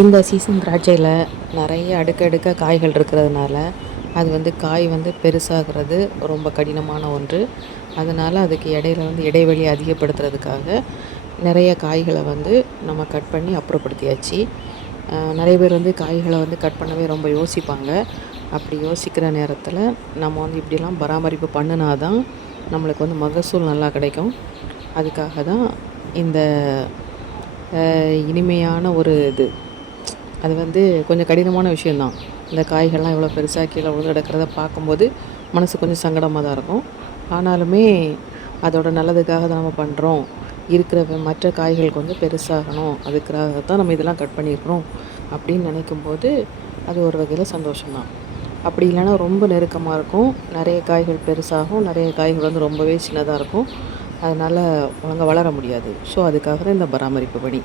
இந்த சீசன் திராட்சையில் நிறைய அடுக்கடுக்காக காய்கள் இருக்கிறதுனால அது வந்து காய் வந்து பெருசாகிறது ரொம்ப கடினமான ஒன்று. அதனால் அதுக்கு இடையில வந்து இடைவெளி அதிகப்படுத்துறதுக்காக நிறைய காய்களை வந்து நம்ம கட் பண்ணி அப்புறப்படுத்தியாச்சு. நிறைய பேர் வந்து காய்களை வந்து கட் பண்ணவே ரொம்ப யோசிப்பாங்க. அப்படி யோசிக்கிற நேரத்தில் நம்ம வந்து இப்படிலாம் பராமரிப்பு பண்ணினா தான் நம்மளுக்கு வந்து மகசூல் நல்லா கிடைக்கும். அதுக்காக தான் இந்த இனிமையான ஒரு இது. அது வந்து கொஞ்சம் கடினமான விஷயந்தான். இந்த காய்கள்லாம் இவ்வளோ பெருசாக கீழே விழுந்து கிடக்கிறத பார்க்கும்போது மனசு கொஞ்சம் சங்கடமாக தான் இருக்கும். ஆனாலுமே அதோட நல்லதுக்காக தான் நம்ம பண்ணுறோம். இருக்கிற மற்ற காய்களுக்கு வந்து பெருசாகணும், அதுக்காக தான் நம்ம இதெல்லாம் கட் பண்ணியிருக்கிறோம் அப்படின்னு நினைக்கும்போது அது ஒரு வகையில் சந்தோஷம்தான். அப்படி இல்லைன்னா ரொம்ப நெருக்கமாக இருக்கும், நிறைய காய்கள் பெருசாகும், நிறைய காய்கள் வந்து ரொம்பவே சின்னதாக இருக்கும். அதனால் ஒழுங்கா வளர முடியாது. ஸோ அதுக்காக தான் இந்த பராமரிப்பு பணி.